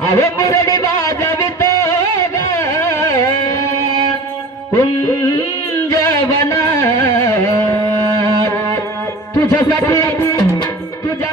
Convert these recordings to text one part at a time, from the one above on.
अहो मुरडी वाजवित कुंजवन तुझ्यासाठी तुझ्या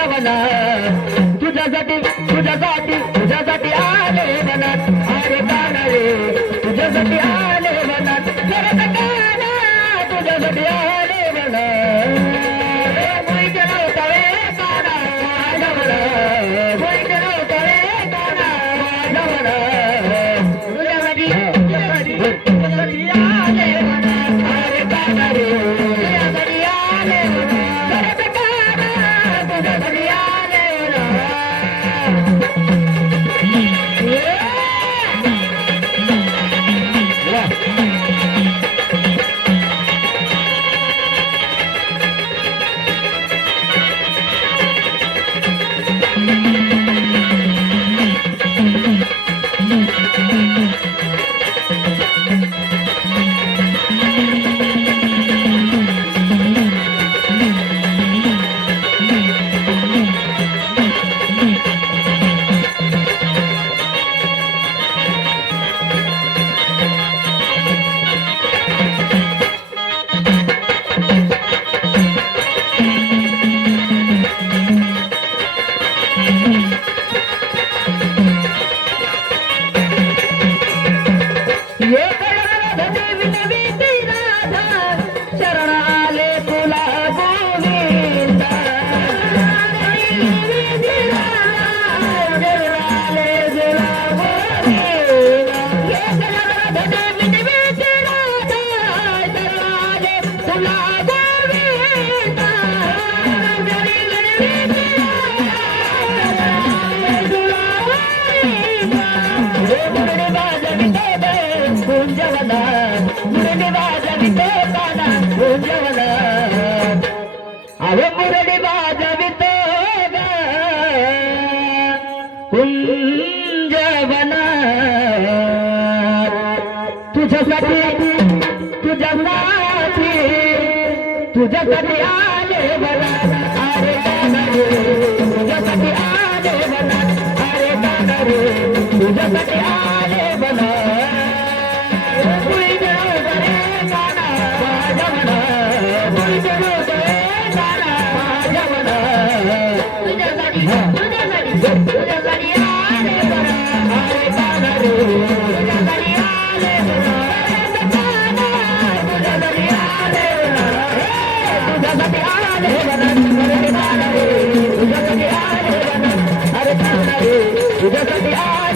माझ्या मनात तुझ्यासाठी तुझ्यासाठी तुझ्यासाठी आले मनात. आरे कानाले तुझ्यासाठी आले वाजवितो कुंजवना तुझ्यासाठी तुझ्यासाठी तुझ्यासाठी आले बला अरे Just like the eye.